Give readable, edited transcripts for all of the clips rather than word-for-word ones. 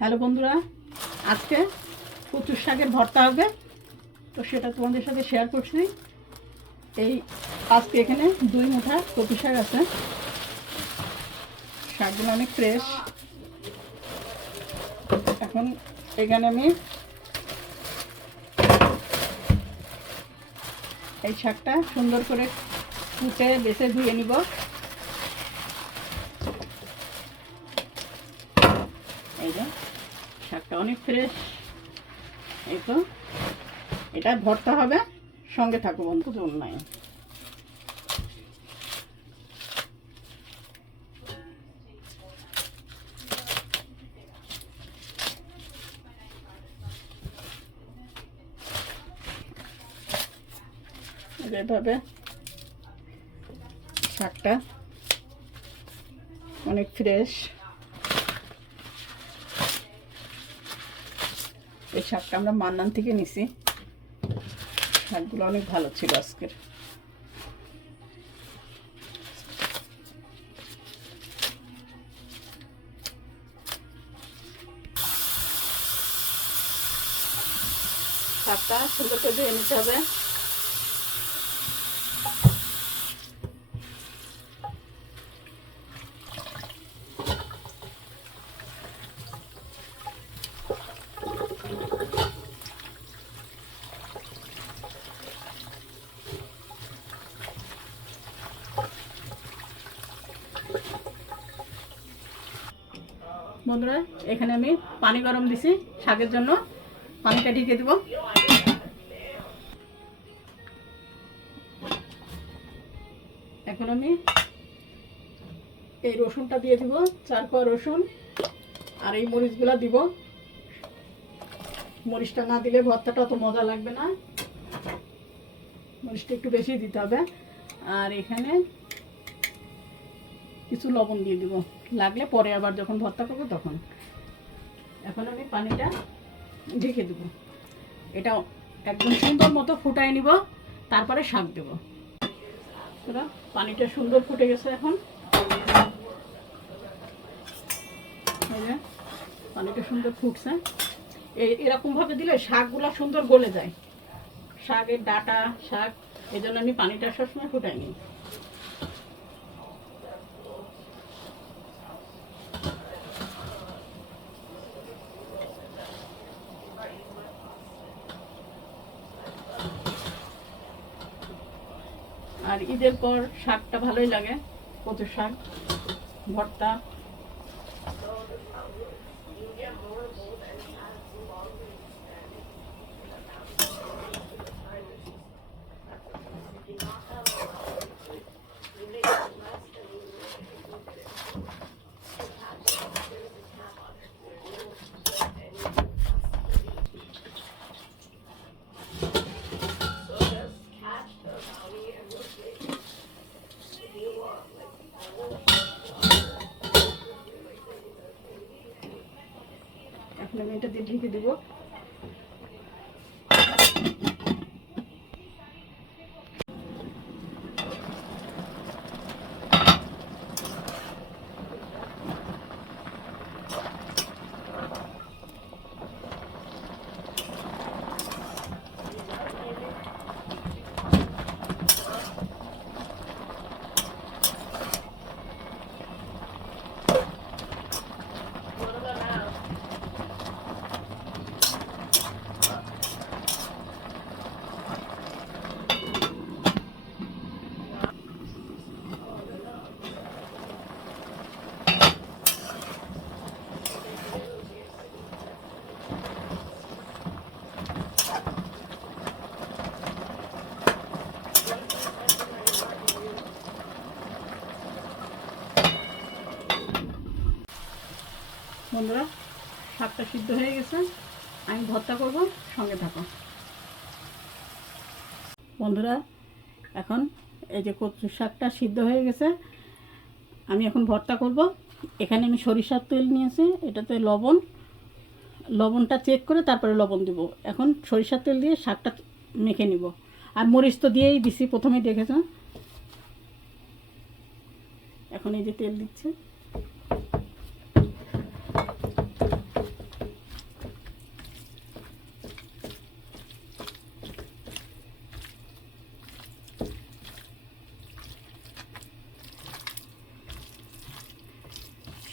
Hello বন্ধুরা, আজকে কচুর শাকের ভর্তা হবে, তো সেটা তোমাদের সাথে শেয়ার করছি। এই আজকে এখানে 2 মুঠা কচু শাক আছে। শাকগুলো অনেক ফ্রেশ। এখন এখানে আমি এই শাকটা সুন্দর করে কুটে বেছে ধুয়ে নিব। এই যে শাকটা অনেক ফ্রেশ। এই তো এটা ভর্তা হবে, সঙ্গে থাকো বন্ধু, জল নাই। এভাবে শাকটা অনেক ফ্রেশ। এই শাকটা আমরা মান্নান থেকে নিছি। শাকগুলো অনেক ভালো ছিল আজকের। শাকটা সুন্দর করে ধুয়ে নিতে হবে। বন্ধুরা, এখানে আমি পানি গরম দিছি শাকের জন্য। পানিটা ঢেকে দেব। এখন আমি এই রসুনটা দিয়ে দিব, 4 কোয়া রসুন। আর এই মরিচগুলা দিব। মরিচটা না দিলে ভর্তাটা তো মজা লাগবে না, মরিচটা একটু বেশি দিতে হবে। আর এখানে কিছু লবণ দিয়ে দিব, লাগলে পরে আবার যখন ভর্তা করবো তখন। এখন আমি পানিটা ঢেকে দেব। এটা একদম সুন্দর মতো ফুটাই নিব, তারপরে শাক দেব। পানিটা সুন্দর ফুটে গেছে। এখন পানিটা সুন্দর ফুটছে। এরকম ভাবে দিলে শাকগুলো সুন্দর গলে যায়, শাকের ডাটা শাক। এই জন্য আমি পানিটা সবসময় ফুটাই নিই। আর ঈদের পর শাকটা ভালোই লাগে, কচু শাক ভর্তা। এখন আমি এটা দিয়ে ঢেকে দেবো। বন্ধুরা, শাকটা সিদ্ধ হয়ে গেছে, আমি ভর্তা করব, সঙ্গে থাকো। বন্ধুরা, এখন এই যে কচু শাকটা সিদ্ধ হয়ে গেছে, আমি এখন ভর্তা করব। এখানে আমি সরিষার তেল নিয়েছি, এটাতে লবণটা চেক করে তারপরে লবণ দিব। এখন সরিষার তেল দিয়ে শাকটা মেখে নিব। আর মরিচ তো দিয়েই দিছি, প্রথমেই দেখেছ। এখন এই যে তেল দিচ্ছে।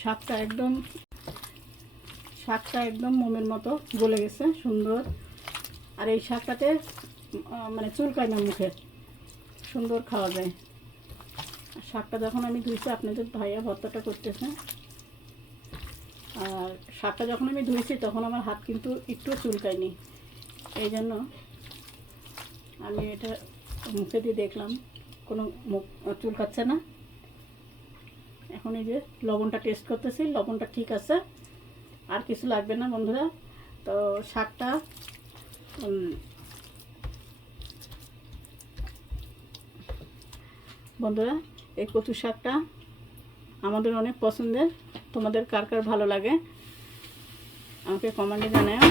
শাকটা একদম মোমের মতো গলে গেছে, সুন্দর। আর এই শাকটাতে মানে চুলকায় না মুখে, সুন্দর খাওয়া যায়। শাকটা যখন আমি ধুইছি, আপনাদের ভাইয়া ভর্তাটা করতেছে, আর শাকটা যখন আমি ধুইছি তখন আমার হাত কিন্তু একটু চুলকায়নি। এই জন্য আমি এটা মুখে দিয়ে দেখলাম কোনো মুখ চুলকাচ্ছে না। এখন এই যে লবণটা টেস্ট করতেছি, লবণটা ঠিক আছে, আর কিছু লাগবে না বন্ধুরা। তো শাকটা বন্ধুরা, এই কচু শাকটা আমাদের অনেক পছন্দের। তোমাদের কার কার ভালো লাগে আমাকে কমেন্টে জানাও।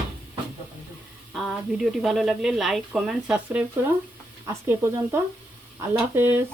আর ভিডিওটি ভালো লাগলে লাইক, কমেন্ট, সাবস্ক্রাইব করো। আজকে এ পর্যন্ত, আল্লাহ হাফেজ।